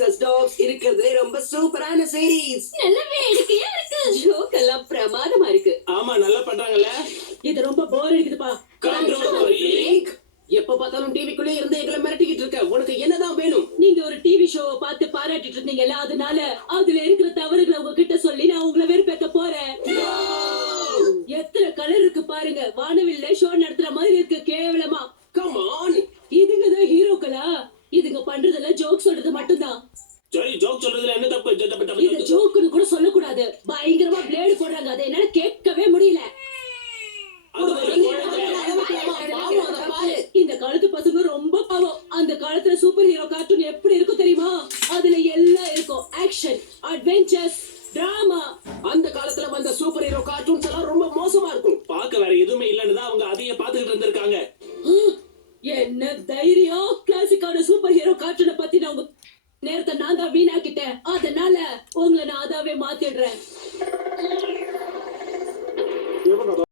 vs tax இருக்கிறதுலே ரொம்ப சூப்பரான சீரிஸ். நல்ல வேடிக்கையா இருக்கு. ஜோக் எல்லாம் பிரமாதமா இருக்கு. ஆமா நல்லா பண்றாங்கல்ல. இது ரொம்ப போர் அடிக்குதுப்பா. எப்ப பார்த்தாலும் டிவிக்குள்ளே இருந்து எங்களை மிரட்டிக்கிட்டு இருக்க. உனக்கு என்னதான் வேணும்? நீங்க ஒரு டிவி ஷோவை பார்த்து பாராட்டிட்டு இருந்தீங்கல்ல, அதனால அதுல இருக்கிற தவறுகளை உங்ககிட்ட சொல்லி நான் உங்களை வெறுப்பேத்த போறேன். எத்தனை கலர் இருக்கு பாருங்க. வானவில்ல ஷோ நடத்துற மாதிரி இருக்கு. கேவலமா. Come on. இதுங்கதான் ஹீரோக்களா? இதுங்க பண்றதெல்லாம் ஜோக் சொல்றது மட்டும்தான். சரி, ஜோக் சொல்றதுல என்ன தப்பு? இத ஜோக்குன்னு கூட சொல்லக்கூடாது. பயங்கரமா பிளேடு போடுறாங்க. அதை என்னால கேட்கவே முடியல. இந்த காலத்து பசங்க ரொம்ப பாவம். அந்த காலத்துல சூப்பர் ஹீரோ கார்ட்டூன் எப்படி இருக்கும் தெரியுமா? அதுல எல்லாம் இருக்கும். Action, adventures, drama. அந்த காலத்துல வந்த சூப்பர் ஹீரோ கார்ட்டூன்ஸ் எல்லாம் ரொம்ப மோசமா இருக்கும். பார்க்க வேற எதுவுமே இல்லன்னு தான் அவங்க அதையே பார்த்துக்கிட்டு இருந்திருக்காங்க. என்ன தைரியம்! கிளாசிக்கான சூப்பர் ஹீரோ கார்ட்டூனை பத்தி நான் உங்க நேரத்தை நான் தான் வீணாக்கிட்டேன். அதனால உங்களை நான் அதாவே மாத்திடுறேன்.